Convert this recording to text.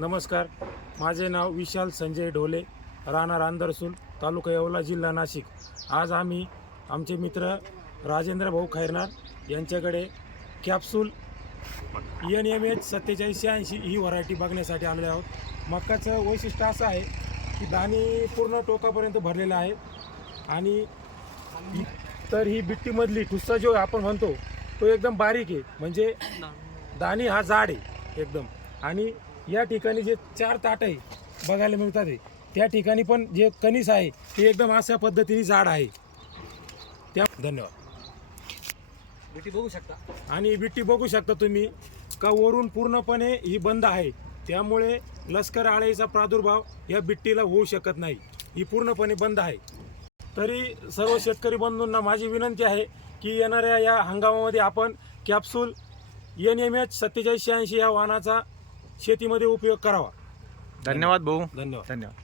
नमस्कार, माझे नाव विशाल संजय ढोले, राहणार आंदरसूल, तालुका येवला, जिल्हा नाशिक। आज आम्ही आमचे मित्र राजेंद्र भाऊ खैरनार यांच्याकडे कॅप्सूल NMH 4786 ही व्हरायटी बघण्यासाठी आलेलो आहोत। मक्काचं वैशिष्ट्य असं आहे की दाणे पूर्ण टोकापर्यंत भरलेला आहे आणि तर ही बिट्टीमधली ठुस्सा जो आपण म्हणतो तो एकदम बारीक आहे, म्हणजे दाणे हा जाड आहे एकदम। आणि या ठिकाणी जे 4 ताट आहे बघायला मिळतात आहे, त्या ठिकाणी पण जे कणीस आहे ते एकदम अशा पद्धतीने जाड आहे। त्या धन्यवाद। बिट्टी बघू शकता आणि बिट्टी बघू शकता तुम्ही का वरून पूर्णपणे ही बंद आहे, त्यामुळे लष्कर आळीचा प्रादुर्भाव या बिट्टीला होऊ शकत नाही, ही पूर्णपणे बंद आहे। तरी सर्व शेतकरी बंधूंना माझी विनंती आहे की येणाऱ्या या हंगामामध्ये आपण कॅप्सूल NMH 4786 या वाहनाचा शेतीमध्ये उपयोग करावा। धन्यवाद भाऊ। धन्यवाद। धन्यवाद।